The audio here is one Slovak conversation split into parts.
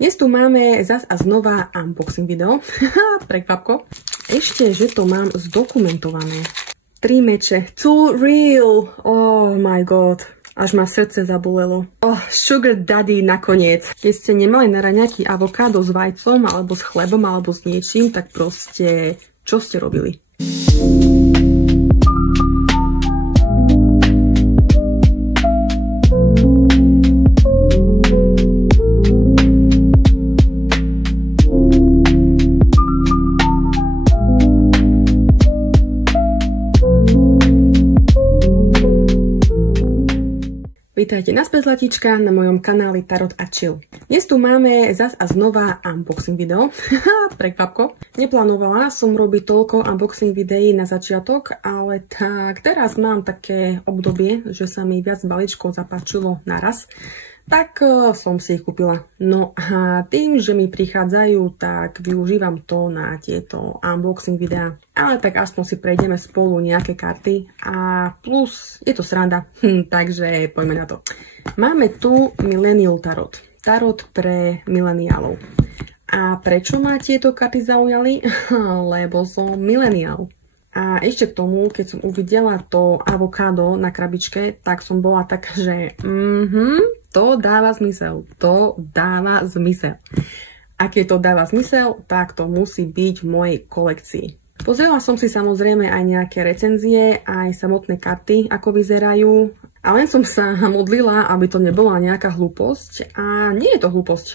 Dnes tu máme zas a znova unboxing video. Prekvapko. Ešte, že to mám zdokumentované. 3 meče. Too real. Oh my god. Až ma srdce zabolelo. Oh, sugar daddy nakoniec. Keď ste nemali na raňajky avokádo s vajcom, alebo s chlebom, alebo s niečím, tak proste, čo ste robili? Vítajte naspäť zlatíčka na mojom kanáli Tarot a Chill. Dnes tu máme zas a znova unboxing video. Prekvapko. Neplánovala som robiť toľko unboxing videí na začiatok, ale tak teraz mám také obdobie, že sa mi viac balíčkov zapáčilo naraz. Tak som si ich kúpila. No a tým, že mi prichádzajú, tak využívam to na tieto unboxing videá. Ale tak aspoň si prejdeme spolu nejaké karty a plus je to sranda. Takže poďme na to. Máme tu Millennial Tarot. Tarot pre mileniálov. A prečo ma tieto karty zaujali? Lebo som mileniál. A ešte k tomu, keď som uvidela to avokádo na krabičke, tak som bola taká, že to dáva zmysel. To dáva zmysel. A keď to dáva zmysel, tak to musí byť v mojej kolekcii. Pozrela som si samozrejme aj nejaké recenzie, aj samotné karty, ako vyzerajú. A len som sa modlila, aby to nebola nejaká hlúposť. A nie je to hlúposť.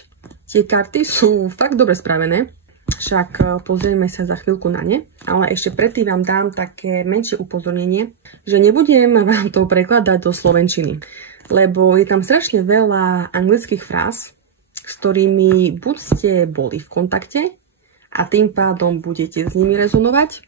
Tie karty sú fakt dobre spravené. Však pozrieme sa za chvíľku na ne. Ale ešte predtým vám dám také menšie upozornenie, že nebudem vám to prekladať do slovenčiny. Lebo je tam strašne veľa anglických fráz, s ktorými buď ste boli v kontakte a tým pádom budete s nimi rezonovať,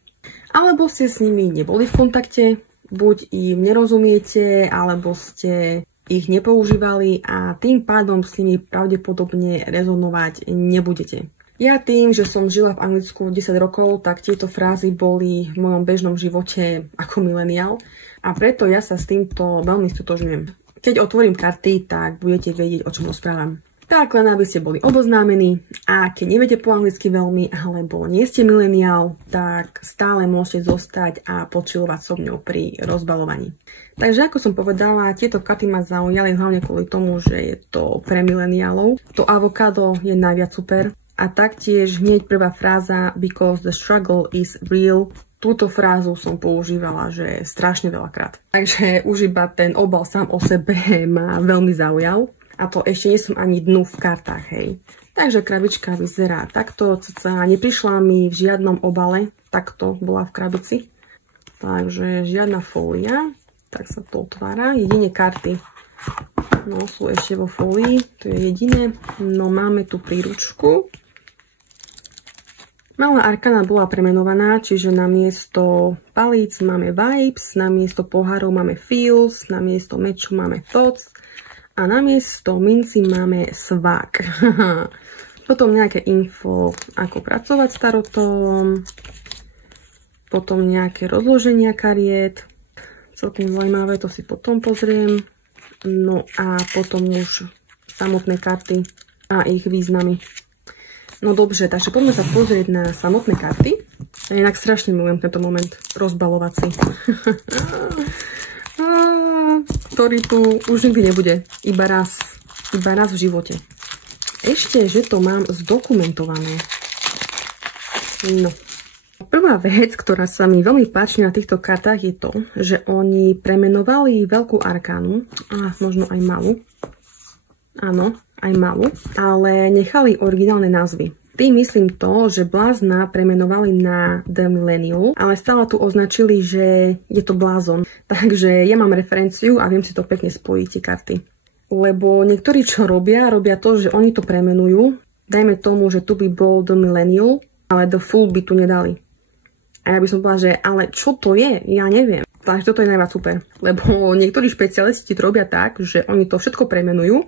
alebo ste s nimi neboli v kontakte, buď im nerozumiete, alebo ste ich nepoužívali a tým pádom s nimi pravdepodobne rezonovať nebudete. Ja tým, že som žila v Anglicku 10 rokov, tak tieto frázy boli v mojom bežnom živote ako mileniál a preto ja sa s týmto veľmi stotožňujem. Keď otvorím karty, tak budete vedieť, o čom rozprávam. Tak len aby ste boli oboznámení a keď neviete po anglicky veľmi alebo nie ste mileniál, tak stále môžete zostať a počúvať so mňou pri rozbalovaní. Takže ako som povedala, tieto karty ma zaujali hlavne kvôli tomu, že je to pre mileniálov. To avokádo je najviac super. A taktiež hneď prvá fráza because the struggle is real. Túto frázu som používala, že strašne veľakrát. Takže už iba ten obal sám o sebe ma veľmi zaujal. A to ešte nie som ani dnu v kartách, hej. Takže krabička vyzerá takto. Neprišla mi v žiadnom obale. Takto bola v krabici. Takže žiadna fólia. Tak sa to otvára. Jedine karty. No sú ešte vo fólii. To je jediné. No máme tu príručku. Malá arkana bola premenovaná, čiže namiesto palíc máme vibes, namiesto pohárov máme feels, namiesto meču máme thoughts a namiesto minci máme svak. Potom nejaké info, ako pracovať s tarotom, potom nejaké rozloženia kariet, celkom zaujímavé, to si potom pozriem. No a potom už samotné karty a ich významy. No dobře, takže poďme sa pozrieť na samotné karty. A inak strašne milujem tento moment rozbalovací. Ktorý tu už nikdy nebude. Iba raz v živote. Ešte, že to mám zdokumentované. No. Prvá vec, ktorá sa mi veľmi páči na týchto kartách je to, že oni premenovali veľkú arkánu, a možno aj malú. Áno, aj malú, ale nechali originálne názvy. Tým myslím to, že blázna premenovali na The Millennial, ale stále tu označili, že je to blázon. Takže ja mám referenciu a viem si to pekne spojiť, tie karty. Lebo niektorí čo robia to, že oni to premenujú. Dajme tomu, že tu by bol The Millennial, ale The Fool by tu nedali. A ja by som povedala, že ale čo to je? Ja neviem. Takže toto je najviac super. Lebo niektorí špecialisti to robia tak, že oni to všetko premenujú,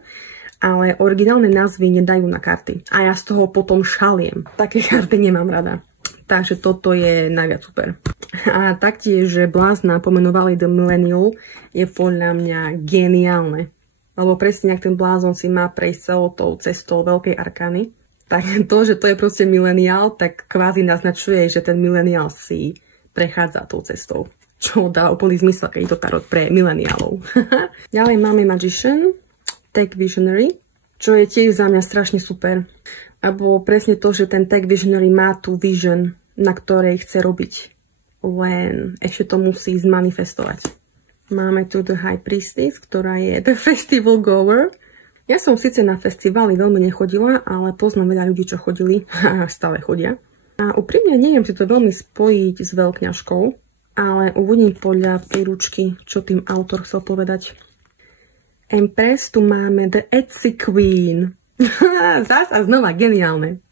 ale originálne názvy nedajú na karty. A ja z toho potom šaliem. Také karty nemám rada. Takže toto je najviac super. A taktiež, že blázna pomenovali The Millennial, je podľa mňa geniálne. alebo presne ak ten blázon si má prejsť celou tou cestou veľkej arkány, tak to, že to je proste mileniál, tak kvázi naznačuje, že ten mileniál si prechádza tou cestou. Čo dá úplný zmysel, keď je to tarot pre mileniálov. Ďalej máme Magician, Tech Visionary, čo je tiež za mňa strašne super. Alebo presne to, že ten Tech Visionary má tú vision, na ktorej chce robiť. Len ešte to musí zmanifestovať. Máme tu The High Priestess, ktorá je The Festival Goer. Ja som síce na festivály veľmi nechodila, ale poznám veľa ľudí, čo chodili a stále chodia. A úprimne neviem si to veľmi spojiť s veľkňažkou, ale uvidím podľa príručky, čo tým autor chcel povedať. Empress, tu máme The Etsy Queen. Zas a znova geniálne.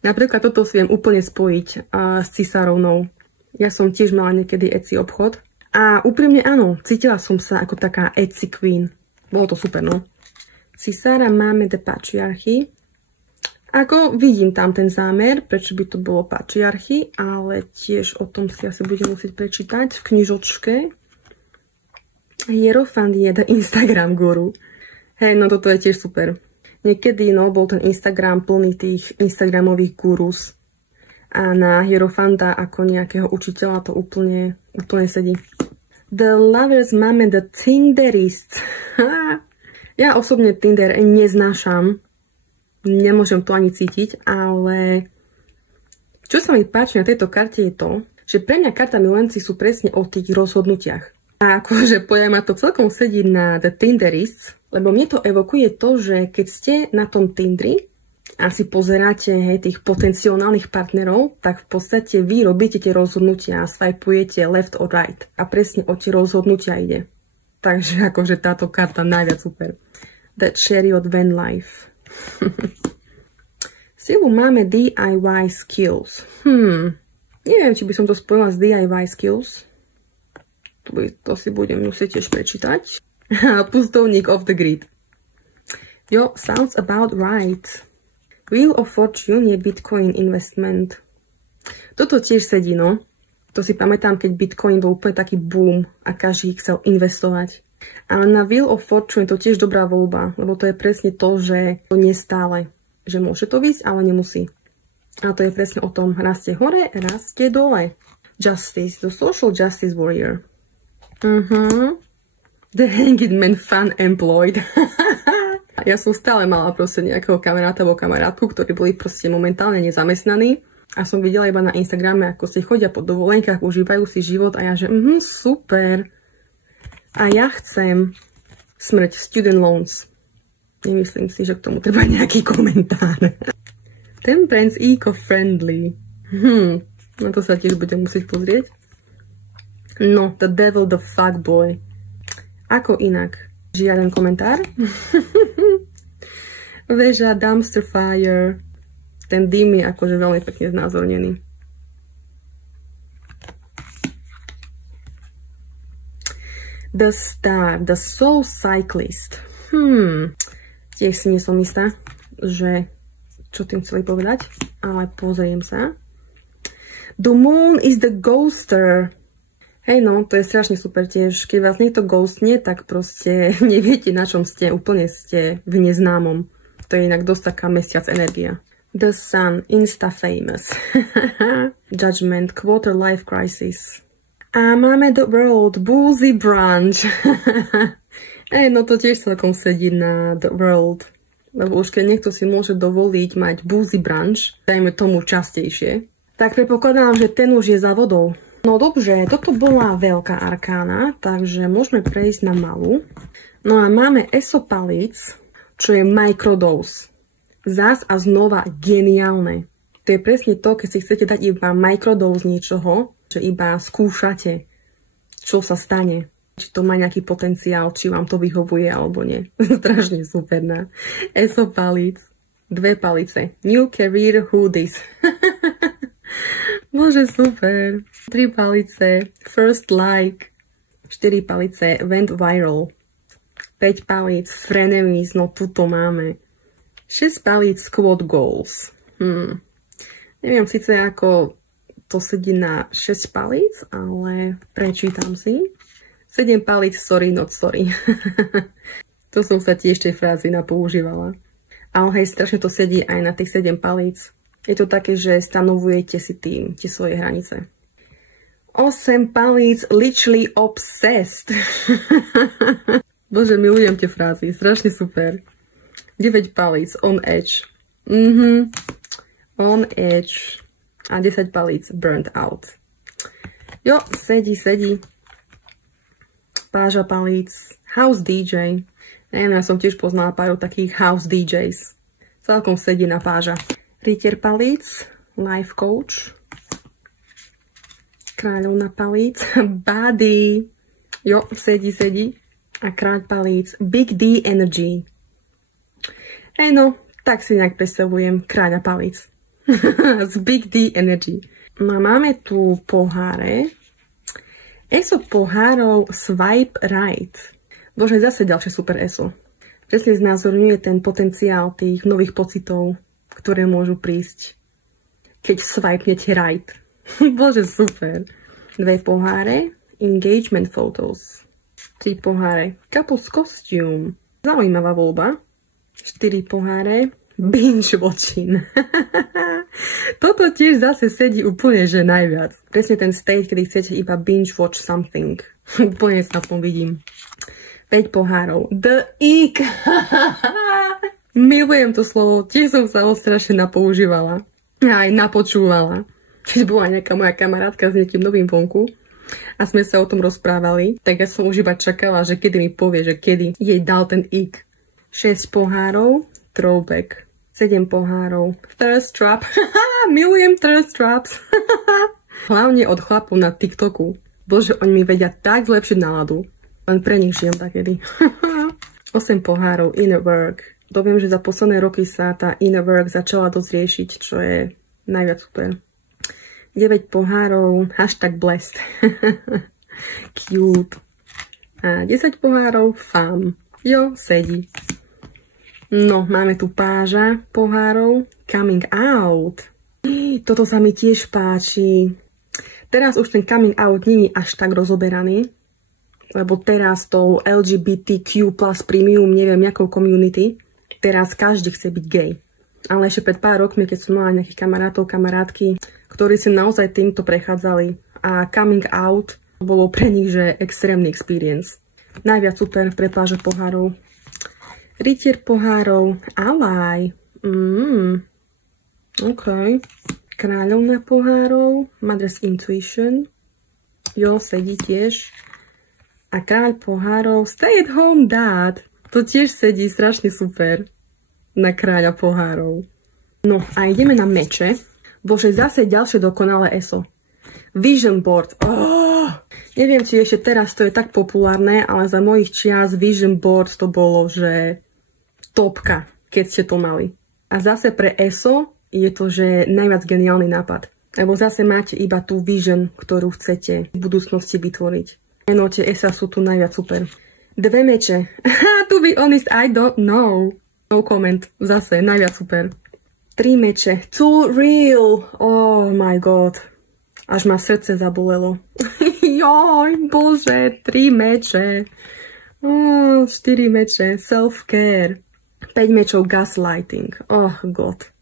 Napríklad toto si viem úplne spojiť s cisárovnou. Ja som tiež mala niekedy Etsy obchod. A úprimne áno, cítila som sa ako taká Etsy Queen. Bolo to super, no. Cisára máme The Patriarchy. Ako vidím tam ten zámer, prečo by to bolo patriarchy, ale tiež o tom si asi budem musieť prečítať v knižočke. Hierophant je The Instagram Guru. Hej, no toto je tiež super. Niekedy, no, bol ten Instagram plný tých Instagramových gurus. A na Hierophanta ako nejakého učiteľa to úplne sedí. The Lovers máme The Tinderists. Ja osobne Tinder neznášam. Nemôžem to ani cítiť, ale čo sa mi páči na tejto karte je to, že pre mňa karta milenci sú presne o tých rozhodnutiach. A akože podľa ma to celkom sedí na The Tinderists, lebo mne to evokuje to, že keď ste na tom Tindri a si pozeráte tých potenciálnych partnerov, tak v podstate vy robíte tie rozhodnutia a swipujete left or right. A presne o tie rozhodnutia ide. Takže akože táto karta najviac super. The Chariot Van Life. Silu máme DIY skills. Neviem, či by som to spojila s DIY skills. To si budem musieť tiež prečítať. Pustovník of the Grid. Jo, sounds about right. Wheel of Fortune je Bitcoin investment. Toto tiež sedí, no. To si pamätám, keď Bitcoin bol úplne taký boom a každý chcel investovať. Ale na Wheel of Fortune je to tiež dobrá voľba, lebo to je presne to, že to nestále. Že môže to výsť, ale nemusí. A to je presne o tom, rastie hore, rastie dole. Justice, the social justice warrior. The Hanged Man fun employed. Ja som stále mala proste nejakého kamaráta alebo kamarátku, ktorí boli proste momentálne nezamestnaní. A som videla iba na Instagrame, ako si chodia po dovolenkách, užívajú si život a ja že super. A ja chcem smrť student loans. Nemyslím si, že k tomu treba nejaký komentár. Temperance eco-friendly. Na to sa tiež budem musieť pozrieť. No, the devil, the fuckboy. Ako inak? Žiaden komentár. Veža, dumpster fire. Ten dým je akože veľmi pekne znázornený. The Star, the Soul Cyclist. Tiež si nie som istá, že čo tým chceli povedať, ale pozriem sa. The Moon is the Ghoster. Hej no, to je strašne super tiež. Keď vás niekto ghostne, tak proste neviete, na čom ste. Úplne ste v neznámom. To je inak dosť taká mesiac energia. The Sun, Insta Famous. Judgment, Quarter Life Crisis. A máme The World, Boozy Brunch. No to tiež celkom sedí na The World. Lebo už keď niekto si môže dovoliť mať Boozy Brunch, dajme tomu častejšie, tak predpokladám, že ten už je za vodou. No dobře, toto bola veľká arkána, takže môžeme prejsť na malú. No a máme Esopalic, čo je microdose. Zas a znova geniálne. To je presne to, keď si chcete dať iba microdose niečoho, že iba skúšate, čo sa stane. Či to má nejaký potenciál, či vám to vyhovuje alebo nie. Strašne superná. Esopalic. 2 palice. New career hoodies. Bože, super. 3 palice. First like. 4 palice. Went viral. 5 palíc. Frenemies. No tuto máme. 6 palíc. Squad goals. Neviem síce ako to sedí na 6 palíc, ale prečítam si. 7 palíc, sorry, not sorry. To som sa tiež tej frázy napoužívala. Ale hej, strašne to sedí aj na tých 7 palíc. Je to také, že stanovujete si tým tie svoje hranice. 8 palíc, literally obsessed. Bože, milujem tie frázy, strašne super. 9 palíc, on edge. On edge. A 10 palíc, burnt out. Jo, sedí. Páža palíc, house DJ. Neviem, ja som tiež poznala pár takých house DJs. Celkom sedí na páža. Rytier palíc, life coach. Kráľovna palíc, body. Jo, sedí. A kráľ palíc, big D energy. Hej no, tak si nejak predstavujem kráľa palíc. Z big D energy. No a máme tu poháre. ESO pohárov swipe right. Bože, zase ďalšie super ESO. Presne znázorňuje ten potenciál tých nových pocitov, ktoré môžu prísť, keď swipenete right. Bože, super. 2 poháre, engagement photos. 3 poháre, couples costume. Zaujímavá voľba. 4 poháre, binge watching. Toto tiež zase sedí úplne, že najviac. Presne ten state, kedy chcete iba binge watch something. Úplne sa v tom vidím. 5 pohárov. The ick. Milujem to slovo. Tiež som sa ho strašne napoužívala. Aj napočúvala. Keď bola nejaká moja kamarátka s niekým novým vonku a sme sa o tom rozprávali, tak ja som už iba čakala, že kedy mi povie, že kedy jej dal ten ick. 6 pohárov. Throwback. 7 pohárov. Thirst trap. Milujem thirst traps. Hlavne od chlapov na TikToku. Bože, oni mi vedia tak zlepšiť náladu. Len pre nich žijem takedy. 8 pohárov. Inner work. Doviem, že za posledné roky sa tá inner work začala dosť riešiť, čo je najviac super. 9 pohárov. Hashtag blessed. Cute. A 10 pohárov. Fun. Jo, sedí. No, máme tu páža pohárov. Coming out. Toto sa mi tiež páči. Teraz už ten coming out nie je až tak rozoberaný, lebo teraz tou LGBTQ plus premium, neviem jakou community, teraz každý chce byť gay. Ale ešte pred pár rokmi, keď som mala nejakých kamarátov, kamarátky, ktorí si naozaj týmto prechádzali a coming out bolo pre nich, že extrémny experience. Najviac super pre páža pohárov. Rytier pohárov, ally. OK. Kráľovna pohárov, Mother's Intuition. Jo, sedí tiež. A kráľ pohárov, Stay at home dad. To tiež sedí strašne super na kráľa pohárov. No a ideme na meče. Bože, zase ďalšie dokonalé ESO. Vision board. Neviem, či ešte teraz to je tak populárne, ale za mojich čias Vision board to bolo, že topka, keď ste to mali. A zase pre ESO je to, že najviac geniálny nápad. Lebo zase máte iba tú vision, ktorú chcete v budúcnosti vytvoriť. No, tie ESA sú tu najviac super. 2 meče. To be honest, I don't know. No comment. Zase najviac super. 3 meče. Too real. Oh my god. Až ma srdce zabolelo. Joj, bože. 3 meče. 4 meče. Self-care. 5 mečov gaslighting. Oh god.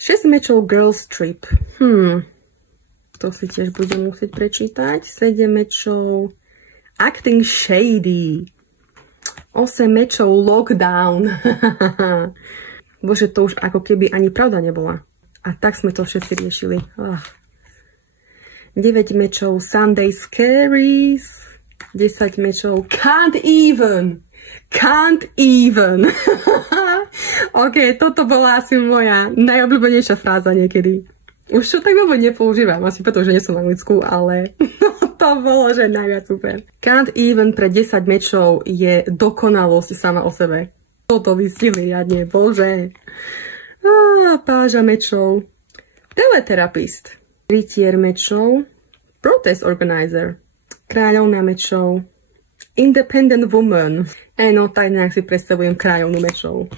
6 mečov girls trip. To si tiež budem musieť prečítať. 7 mečov acting shady. 8 mečov lockdown. Bože, to už ako keby ani pravda nebola. A tak sme to všetci riešili. 9 mečov Sunday scaries. 10 mečov can't even. OK, toto bola asi moja najobľúbenejšia fráza niekedy. Už čo tak veľmi nepoužívam, asi preto, že nie som v Anglicku, ale to bolo, že najviac super. Can't even pre 10 mečov je dokonalosť sama o sebe. Toto vystihli riadne, bože. Páža mečov. Teleterapist. Rytier mečov. Protest organizer. Kráľovna mečov. Independent woman. No, tak nejak si predstavujem kráľovnú mečov.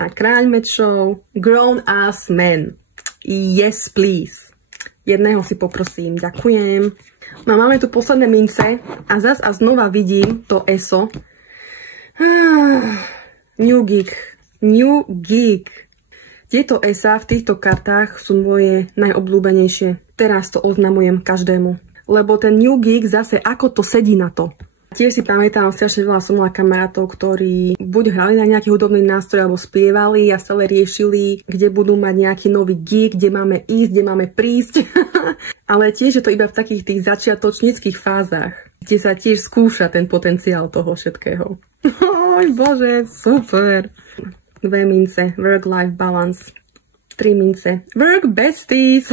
A kráľ mečov. Grown ass man. Yes, please. Jedného si poprosím. Ďakujem. No, máme tu posledné mince. A zas a znova vidím to ESO. New Geek. New Geek. Tieto SA v týchto kartách sú moje najobľúbenejšie. Teraz to oznamujem každému. Lebo ten New Geek zase ako to sedí na to. Tiež si pamätám, strašne veľa som mala kamarátov, ktorí buď hrali na nejaký hudobný nástroj, alebo spievali a stále riešili, kde budú mať nejaký nový geek, kde máme ísť, kde máme prísť. Ale tiež je to iba v takých tých začiatočníckych fázach, kde sa tiež skúša ten potenciál toho všetkého. Oj bože, super. 2 mince, work-life balance. 3 mince, work besties.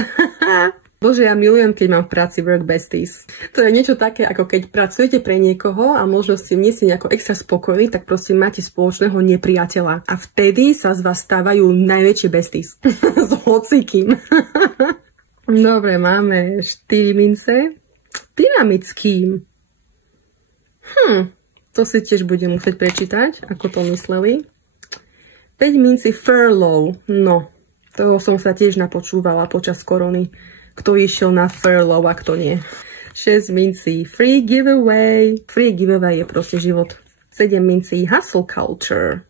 Bože, ja milujem, keď mám v práci work besties. To je niečo také, ako keď pracujete pre niekoho a možno si nie ste nejako extra spokojní, tak proste máte spoločného nepriateľa. A vtedy sa z vás stávajú najväčšie besties. S hocikým. Dobre, máme 4 mince. Pyramickým. To si tiež budem musieť prečítať, ako to mysleli. 5 minci furlough. No, toho som sa tiež napočúvala počas korony. Kto išiel na furlough a kto nie. 6 mincí free giveaway. Free giveaway je proste život. 7 mincí hustle culture.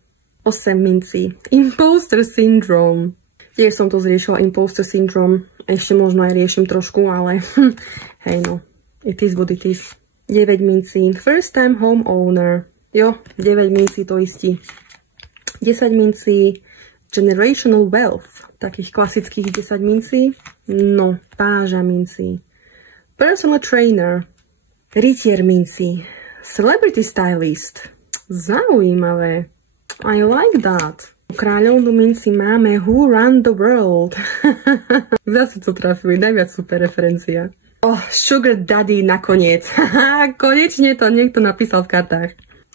8 mincí imposter syndrome. Tiež som to zriešila imposter syndrome. Ešte možno aj riešim trošku, ale hej no. It is what it is. 9 mincí first time home owner. Jo, 9 mincí to istí. 10 mincí generational wealth. Takých klasických 10 mincí. No, páža mincí. Personal trainer. Rytier mincí. Celebrity stylist. Zaujímavé. I like that. Kráľovnú minci máme Who Run the World. Zase to trafili. Najviac super referencia. Sugar daddy nakoniec. Konečne to niekto napísal v kartách.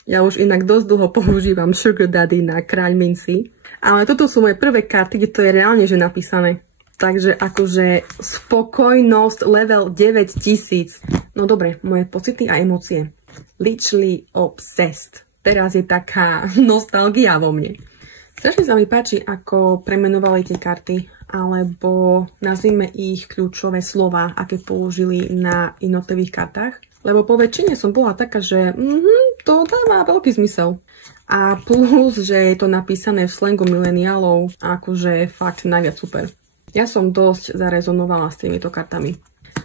Ja už inak dosť dlho používam sugar daddy na kráľ minci. Ale toto sú moje prvé karty, kde to je reálne že napísané. Takže akože spokojnosť level 9000. No dobre, moje pocity a emócie. Literally obsessed. Teraz je taká nostalgia vo mne. Strašne sa mi páči, ako premenovali tie karty, alebo nazvime ich kľúčové slova, aké použili na jednotlivých kartách. Lebo po väčšine som bola taká, že to dáva veľký zmysel. A plus, že je to napísané v slangu mileniálov, akože fakt najviac super. Ja som dosť zarezonovala s týmito kartami.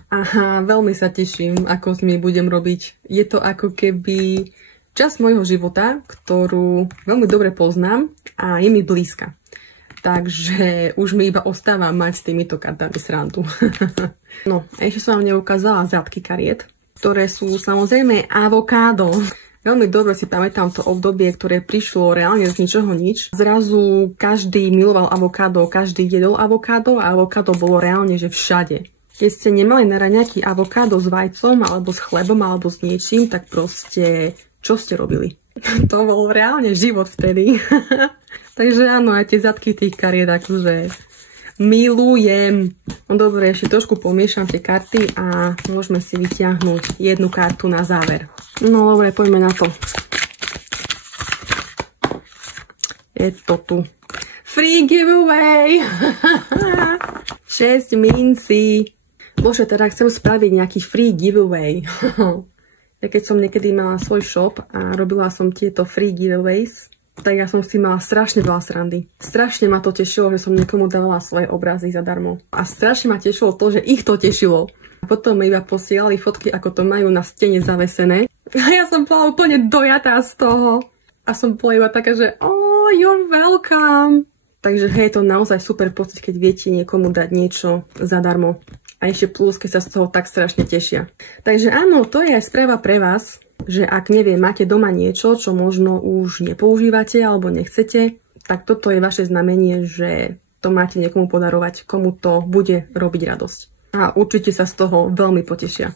Aha, veľmi sa teším, ako s nimi budem robiť. Je to ako keby časť môjho života, ktorú veľmi dobre poznám a je mi blízka. Takže už mi iba ostáva mať s týmito kartami srandu. No, ešte som vám neukázala zadky kariet, ktoré sú samozrejme avokádo. Veľmi dobre si pamätám to obdobie, ktoré prišlo reálne z ničoho nič. Zrazu každý miloval avokádo, každý jedol avokádo a avokádo bolo reálne, že všade. Keď ste nemali na raňajky avokádo s vajcom, alebo s chlebom, alebo s niečím, tak proste čo ste robili? To bol reálne život vtedy. Takže áno, aj tie zadky tých kariet akože milujem. No dobre, ešte trošku pomiešam tie karty a môžeme si vyťahnuť jednu kartu na záver. No dobre, poďme na to. Je to tu. Free giveaway! 6 mincí. Bože, teda chcem spraviť nejaký free giveaway. Ja keď som niekedy mala svoj shop a robila som tieto free giveaways, tak ja som si mala strašne veľa srandy. Strašne ma to tešilo, že som niekomu dávala svoje obrazy zadarmo. A strašne ma tešilo to, že ich to tešilo. A potom mi iba posielali fotky, ako to majú na stene zavesené. A ja som bola úplne dojatá z toho. A som bola iba taká, že oh, you're welcome. Takže hej, to naozaj super pocit, keď viete niekomu dať niečo zadarmo. A ešte plus, keď sa z toho tak strašne tešia. Takže áno, to je aj správa pre vás, že ak neviem, máte doma niečo, čo možno už nepoužívate alebo nechcete, tak toto je vaše znamenie, že to máte niekomu podarovať, komu to bude robiť radosť. A určite sa z toho veľmi potešia.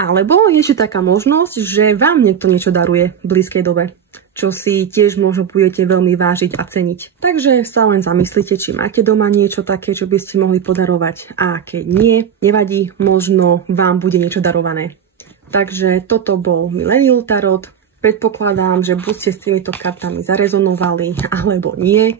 Alebo je ešte taká možnosť, že vám niekto niečo daruje v blízkej dobe, čo si tiež možno budete veľmi vážiť a ceniť. Takže sa len zamyslite, či máte doma niečo také, čo by ste mohli podarovať. A keď nie, nevadí, možno vám bude niečo darované. Takže toto bol Millennial Tarot. Predpokladám, že buď ste s týmito kartami zarezonovali, alebo nie,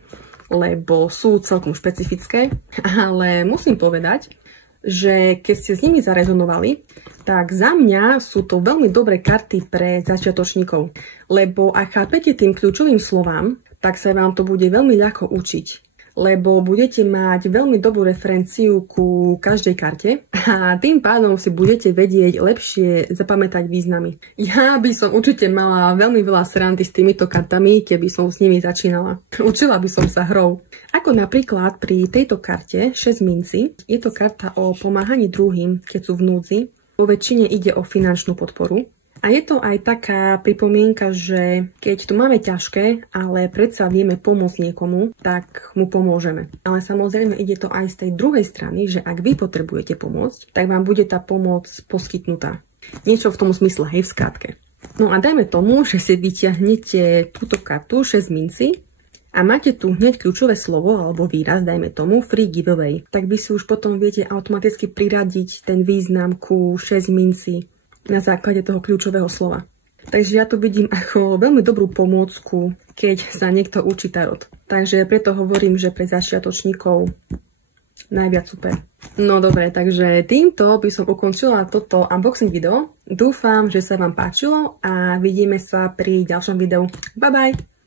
lebo sú celkom špecifické. Ale musím povedať, že keď ste s nimi zarezonovali, tak za mňa sú to veľmi dobré karty pre začiatočníkov. Lebo ak chápete tým kľúčovým slovám, tak sa vám to bude veľmi ľahko učiť. Lebo budete mať veľmi dobrú referenciu ku každej karte a tým pádom si budete vedieť lepšie zapamätať významy. Ja by som určite mala veľmi veľa srandy s týmito kartami, keby som s nimi začínala. Učila by som sa hrou. Ako napríklad pri tejto karte 6 minci, je to karta o pomáhaní druhým, keď sú v núdzi. Vo väčšine ide o finančnú podporu. A je to aj taká pripomienka, že keď to máme ťažké, ale predsa vieme pomôcť niekomu, tak mu pomôžeme. Ale samozrejme ide to aj z tej druhej strany, že ak vy potrebujete pomôcť, tak vám bude tá pomoc poskytnutá. Niečo v tom zmysle, hej, v skratke. No a dajme tomu, že si vyťahnete túto kartu 6 minci a máte tu hneď kľúčové slovo alebo výraz, dajme tomu free giveaway. Tak vy si už potom viete automaticky priradiť ten význam ku 6 minci na základe toho kľúčového slova. Takže ja to vidím ako veľmi dobrú pomôcku, keď sa niekto učí tarot. Takže preto hovorím, že pre začiatočníkov najviac super. No dobre, takže týmto by som ukončila toto unboxing video. Dúfam, že sa vám páčilo a vidíme sa pri ďalšom videu. Bye bye!